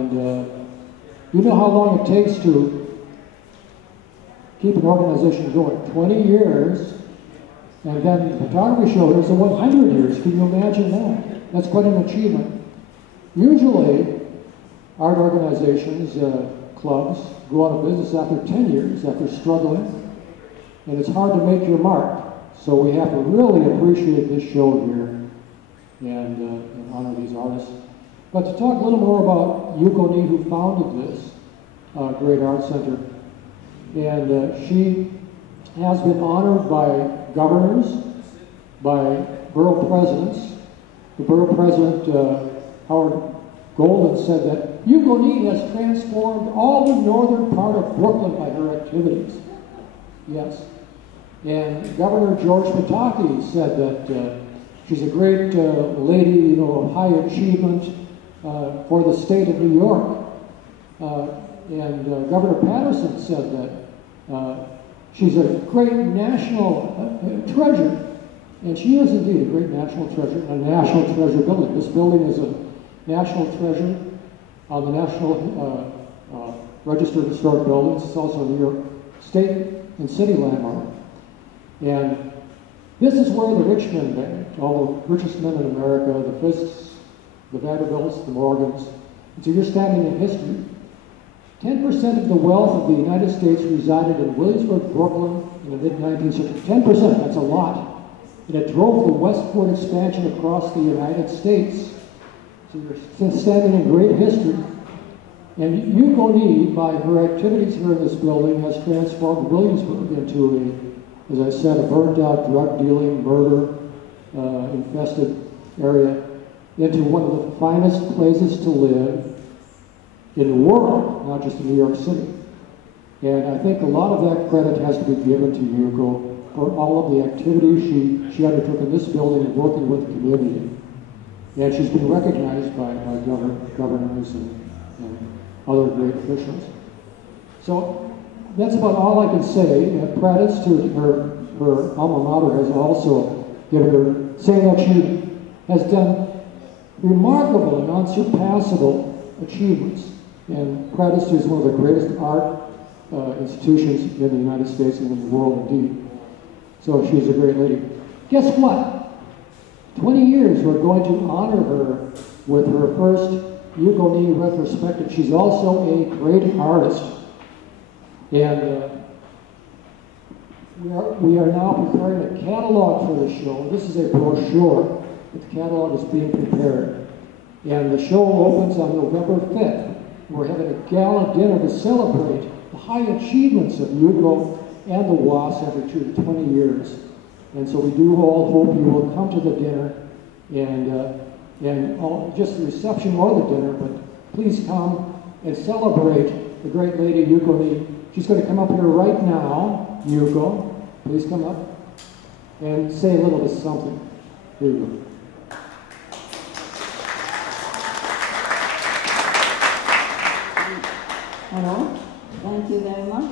And you know how long it takes to keep an organization going? 20 years. And then the photography show is 100 years. Can you imagine that? That's quite an achievement. Usually, art organizations, clubs, go out of business after 10 years, after struggling. And it's hard to make your mark. So we have to really appreciate this show here and honor these artists. But to talk a little more about Yuko Ni, who founded this great art center. And she has been honored by governors, by borough presidents. The borough president, Howard Golden, said that Yuko Ni has transformed all the northern part of Brooklyn by her activities. Yes. And Governor George Pataki said that she's a great lady, you know, of high achievement for the state of New York. And Governor Patterson said that she's a great national treasure. And she is indeed a great national treasure, a national treasure building. This building is a national treasure on the National Register of Historic Buildings. It's also a New York State and City landmark. And this is where the rich men banked, all the richest men in America, the Fisks, the Vanderbilts, the Morgans. And so you're standing in history. 10% of the wealth of the United States resided in Williamsburg, Brooklyn in the mid-19th century. 10%, that's a lot. And it drove the westward expansion across the United States. So you're standing in great history. And Yuko Ni, by her activities here in this building, has transformed Williamsburg into as I said, a burnt-out, drug-dealing, murder-infested area into one of the finest places to live in the world, not just in New York City. And I think a lot of that credit has to be given to Yuko for all of the activities she undertook in this building and working with the community. And she's been recognized by governors and other great officials. So that's about all I can say. Pratt Institute, her alma mater, has also given her, saying that she has done remarkable and unsurpassable achievements. And Pratt Institute is one of the greatest art institutions in the United States and in the world indeed. So she's a great lady. Guess what? 20 years we're going to honor her with her first Yuko Ni retrospective. She's also a great artist. And we are now preparing a catalog for the show. This is a brochure. The catalog is being prepared. And the show opens on November 5th. We're having a gala dinner to celebrate the high achievements of Yuko and the WAS after 20 years. And so we do all hope you will come to the dinner and just the reception or the dinner, but please come and celebrate the great lady Yuko Ni. She's going to come up here right now. Yuko, please come up and say a little bit something. Here you go. Hello, thank you very much.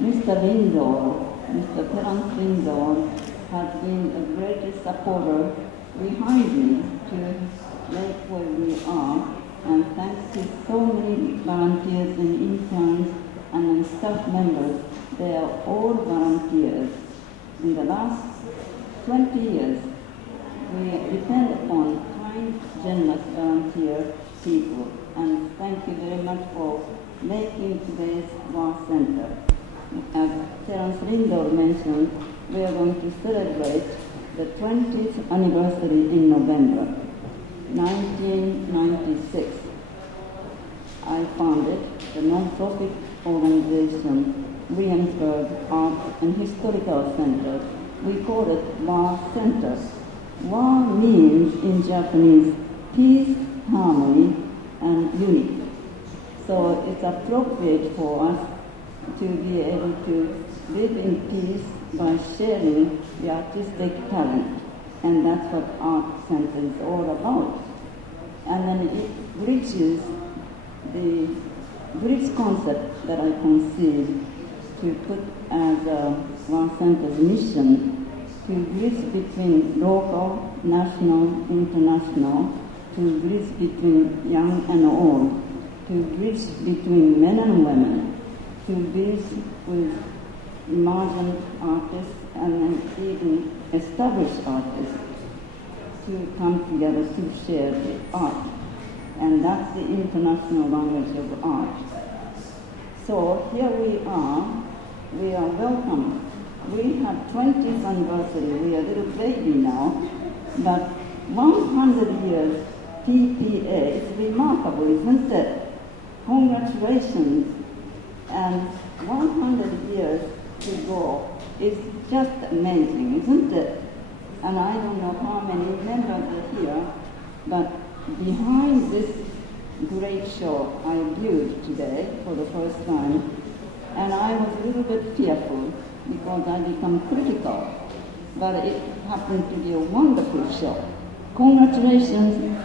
Mr. Lindor, Mr. Terence Lindor has been a great supporter behind me to make where we are, and thanks to so many volunteers and interns and staff members, they are all volunteers. In the last 20 years, we depend upon kind, generous volunteer people, and thank you very much for making today's WAS Center. As Terence Lindor mentioned, we are going to celebrate the 20th anniversary in November 1996. I founded the non-profit organization Williamsburg Art and Historical Center. We call it WAS Center. WA means in Japanese peace, harmony, and unity. So it's appropriate for us to be able to live in peace by sharing the artistic talent. And that's what Art Center is all about. And then it bridges the bridge concept that I conceived to put as a WAS Center's mission to bridge between local, national, international, to bridge between young and old, to bridge between men and women, to bridge with emergent artists and even established artists, to come together to share the art. And that's the international language of art. So here we are welcome. We have 20th anniversary, we are a little baby now, but 100 years PPA is remarkable, isn't it? Congratulations. And 100 years to go is just amazing, isn't it? And I don't know how many members are here, but behind this great show I viewed today for the first time, and I was a little bit fearful because I become critical, but it happened to be a wonderful show. Congratulations,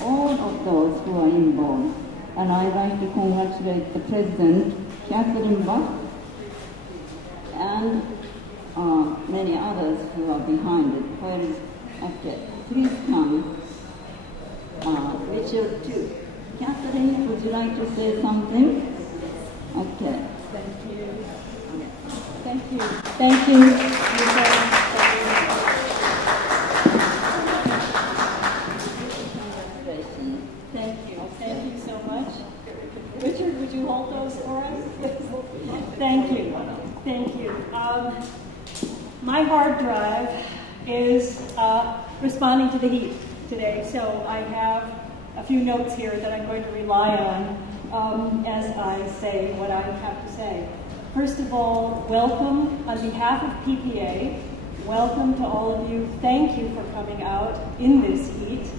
all of those who are involved. And I'd like to congratulate the President, Catherine Buck, and many others who are behind it. Where is, okay, please come. Richard too. Catherine, would you like to say something? Okay. Thank you. Thank you. Thank you. Thank you. Thank you so much. Richard, would you hold those for us? Thank you. Thank you. My hard drive is responding to the heat today, so I have a few notes here that I'm going to rely on as I say what I have to say. First of all, welcome on behalf of PPA. Welcome to all of you. Thank you for coming out in this heat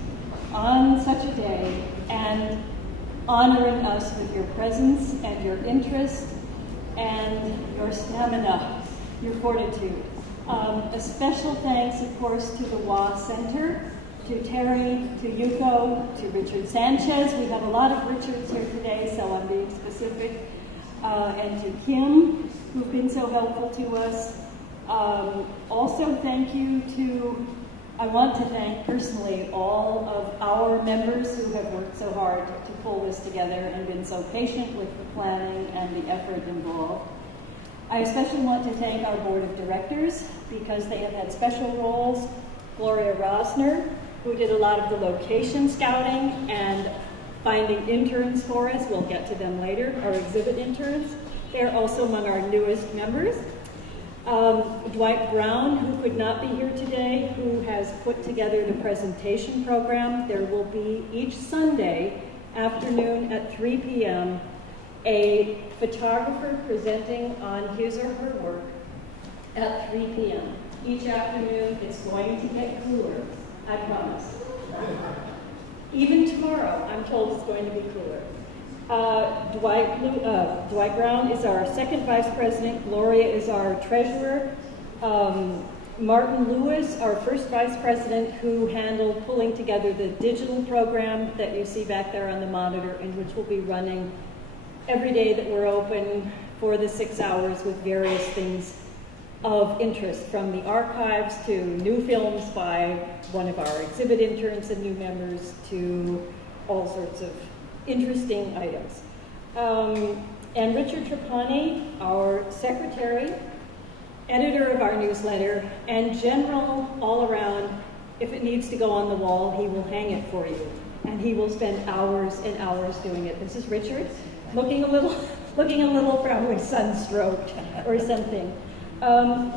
on such a day and honoring us with your presence and your interest and your stamina, your fortitude. A special thanks, of course, to the WA Center, to Terry, to Yuko, to Richard Sanchez. We have a lot of Richards here today, so I'm being specific. And to Kim, who've been so helpful to us. Also, thank you to, I want to thank personally all of our members who have worked so hard to pull this together and been so patient with the planning and the effort involved. I especially want to thank our board of directors because they have had special roles. Gloria Rosner, who did a lot of the location scouting and finding interns for us. We'll get to them later, our exhibit interns. They're also among our newest members. Dwight Brown, who could not be here today, who has put together the presentation program. There will be each Sunday afternoon at 3 p.m. a photographer presenting on his or her work at 3 p.m. Each afternoon it's going to get cooler, I promise. Even tomorrow, I'm told it's going to be cooler. Dwight Brown is our second vice president. Gloria is our treasurer. Martin Lewis, our first vice president, who handled pulling together the digital program that you see back there on the monitor, and which will be running every day that we're open for the 6 hours with various things of interest, from the archives to new films by one of our exhibit interns and new members to all sorts of interesting items. And Richard Trapani, our secretary, editor of our newsletter, and general all around. If it needs to go on the wall, he will hang it for you. And he will spend hours and hours doing it. This is Richard, looking a little probably sunstroked or something.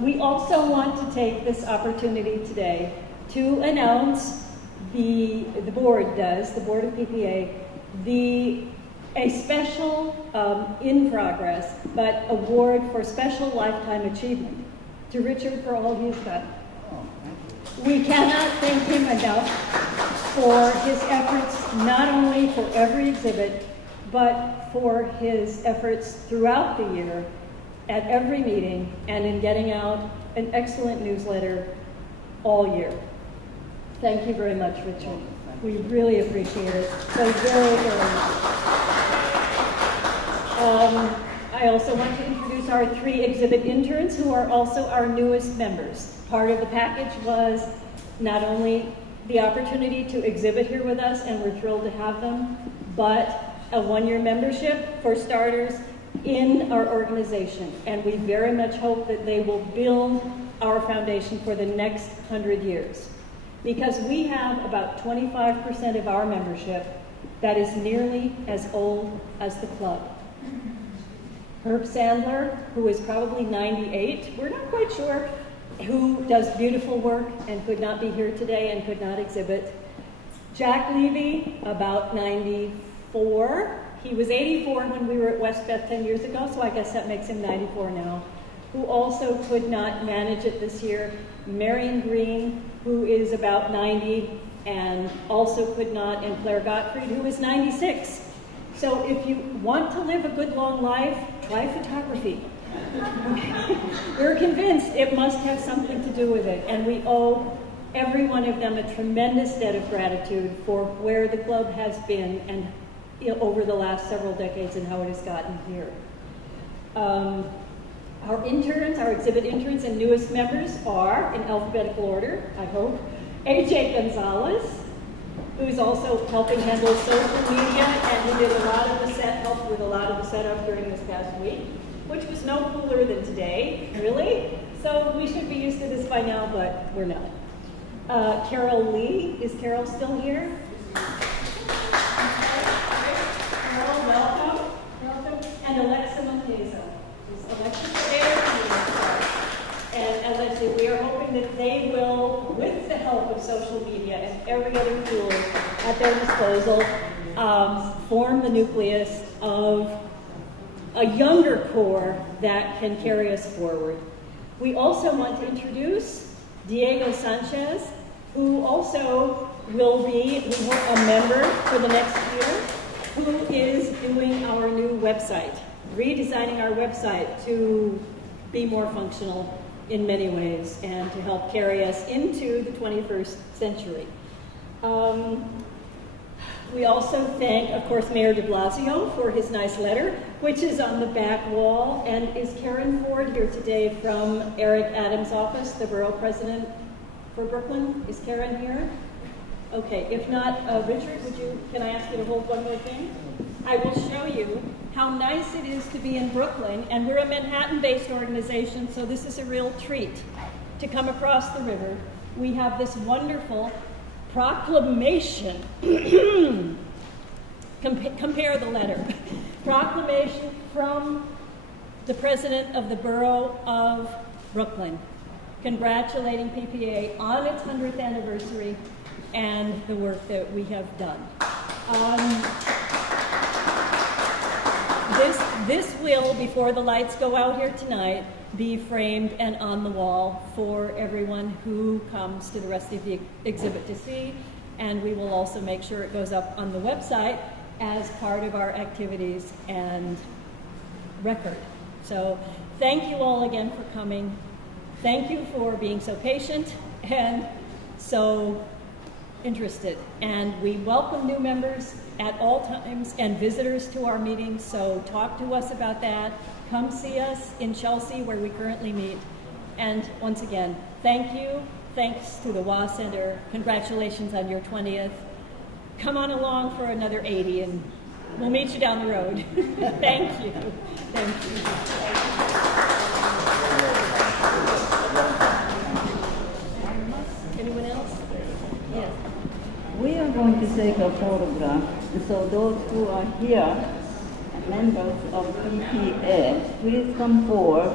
We also want to take this opportunity today to announce, the board of PPA, a special in progress, but award for special lifetime achievement to Richard for all he's done. We cannot thank him enough for his efforts, not only for every exhibit, but for his efforts throughout the year, at every meeting, and in getting out an excellent newsletter all year. Thank you very much, Richard. We really appreciate it so very, very much. I also want to introduce our 3 exhibit interns who are also our newest members. Part of the package was not only the opportunity to exhibit here with us, and we're thrilled to have them, but a one-year membership for starters in our organization, and we very much hope that they will build our foundation for the next 100 years. Because we have about 25% of our membership that is nearly as old as the club. Herb Sandler, who is probably 98, we're not quite sure, who does beautiful work and could not be here today and could not exhibit. Jack Levy, about 94. He was 84 when we were at West Beth 10 years ago, so I guess that makes him 94 now, who also could not manage it this year. Marion Green, who is about 90 and also could not, and Claire Gottfried, who is 96. So if you want to live a good long life, try photography. We're convinced it must have something to do with it, and we owe every one of them a tremendous debt of gratitude for where the club has been and over the last several decades and how it has gotten here. Our interns, our exhibit interns and newest members are, in alphabetical order, I hope, AJ Gonzalez, who's also helping handle social media and who did a lot of the helped with a lot of the setup during this past week, which was no cooler than today, really. So we should be used to this by now, but we're not. Carol Lee, is Carol still here? Carol, welcome. Welcome. And Alexa Montezo. Is Alexa there? And as I said, we are hoping that they will, with the help of social media and every other tool at their disposal, form the nucleus of a younger core that can carry us forward. We also want to introduce Diego Sanchez, who also will be, we hope, a member for the next year, who is doing our new website, redesigning our website to be more functional in many ways and to help carry us into the 21st century. We also thank, of course, Mayor de Blasio for his nice letter, which is on the back wall. And is Karen Ford here today from Eric Adams' office, the borough president for Brooklyn? Is Karen here? Okay, if not, Richard, can I ask you to hold one more thing? I will show you how nice it is to be in Brooklyn, and we're a Manhattan-based organization, so this is a real treat to come across the river. We have this wonderful proclamation. Compare the letter. Proclamation from the president of the borough of Brooklyn, congratulating PPA on its 100th anniversary and the work that we have done. This will, before the lights go out here tonight, be framed and on the wall for everyone who comes to the rest of the exhibit to see, and we will also make sure it goes up on the website as part of our activities and record. So thank you all again for coming. Thank you for being so patient and so interested. And we welcome new members at all times and visitors to our meetings, so talk to us about that. Come see us in Chelsea where we currently meet. And once again, thank you. Thanks to the WA Center. Congratulations on your 20th. Come on along for another 80 and we'll meet you down the road. Thank you. Thank you. Anyone else? Yes. We are going to take a photograph, so those who are here, members of PTA, please come forward.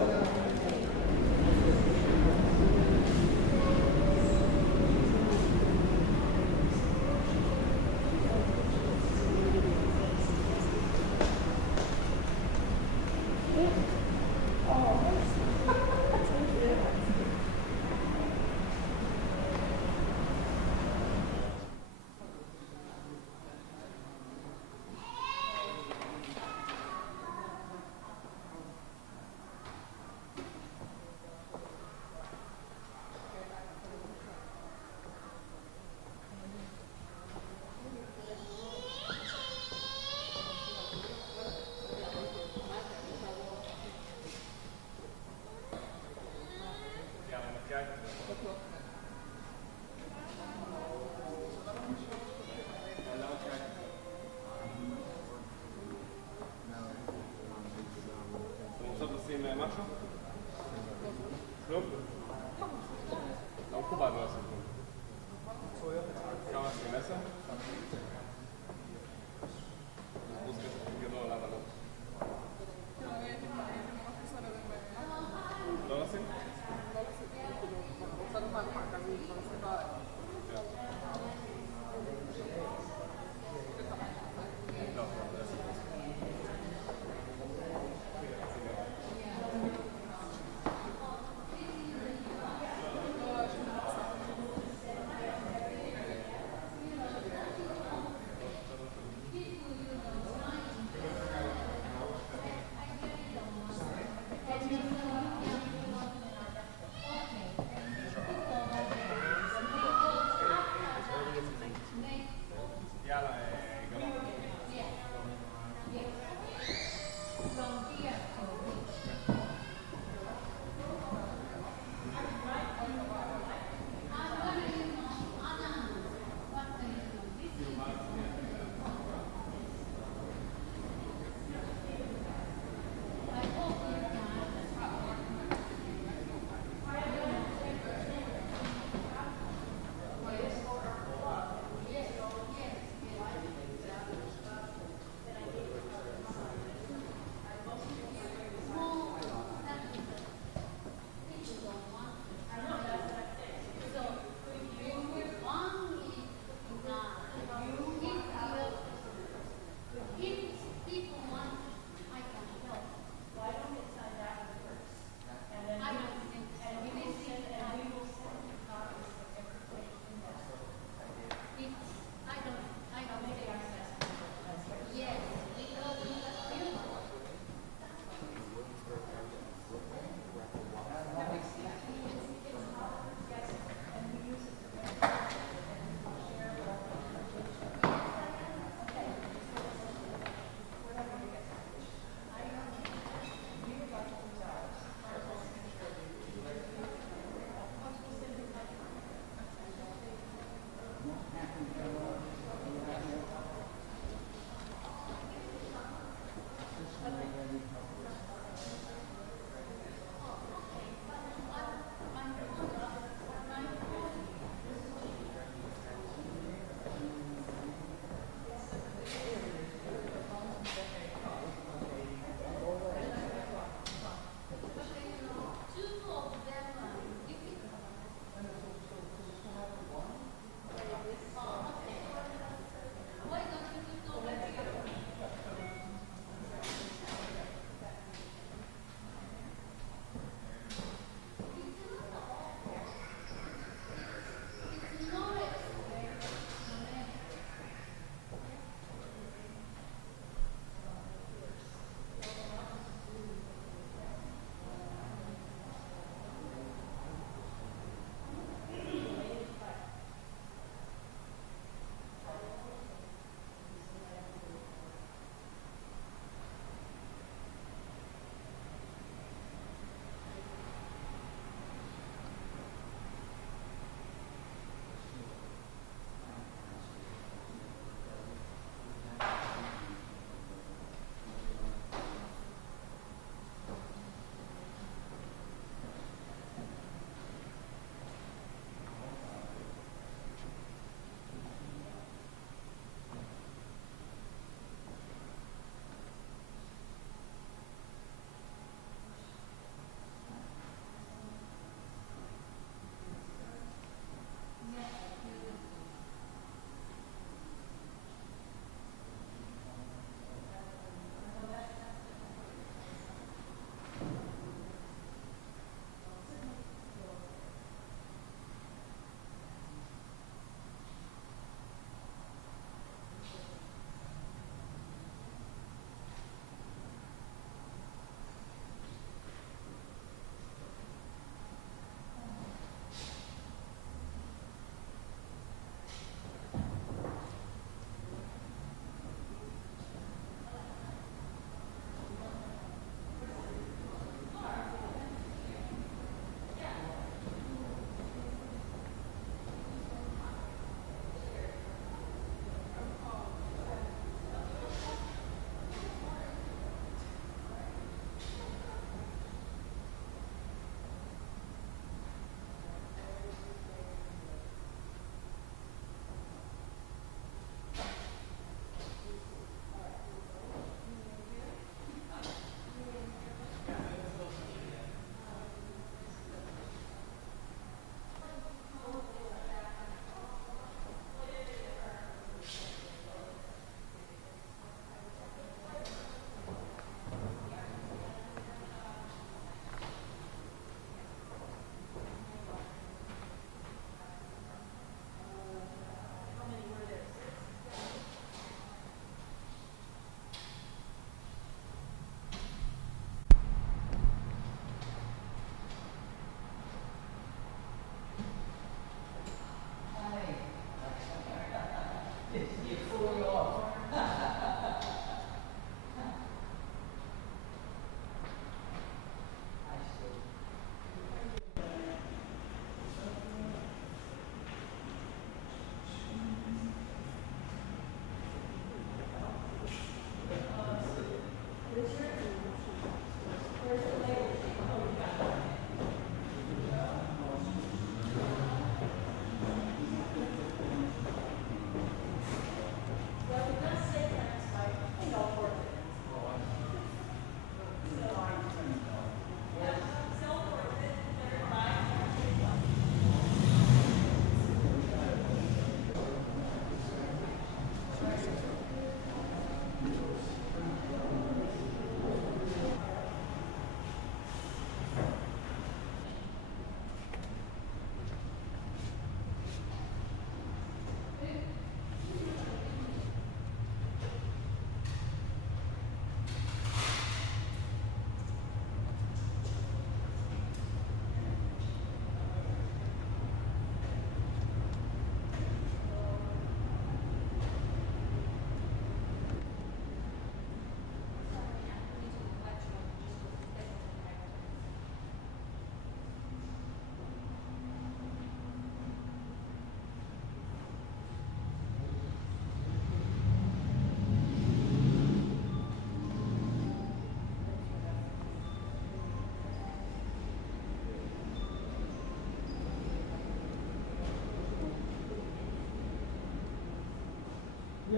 acho. Pronto? Dá um cubado lá, assim. Calma, assim, nessa. Música que eu lá, lá. Não, assim?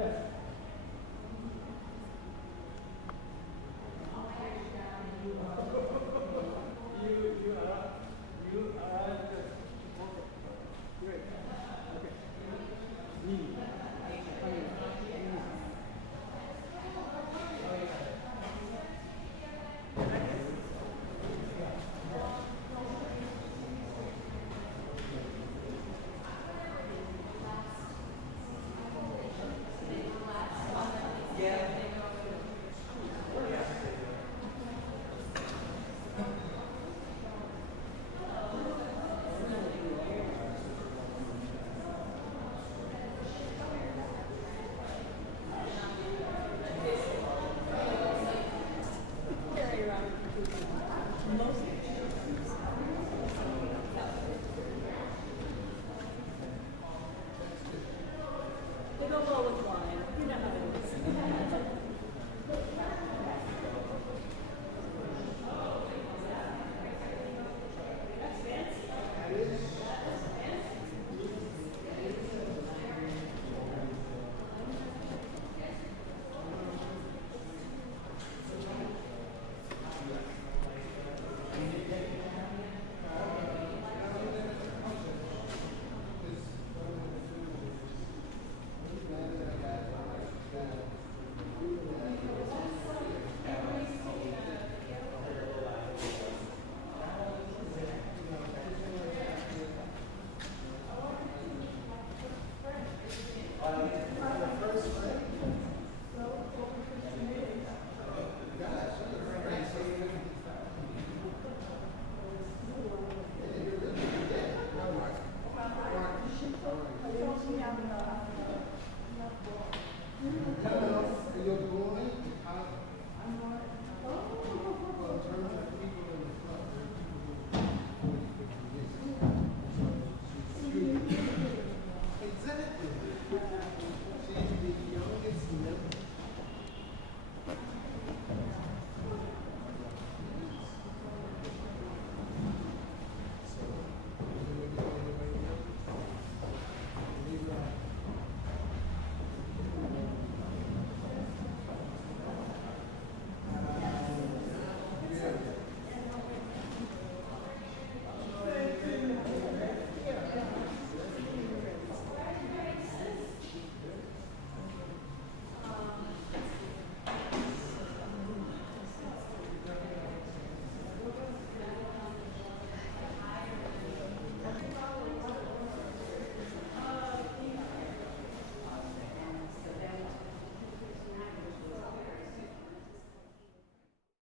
Yes.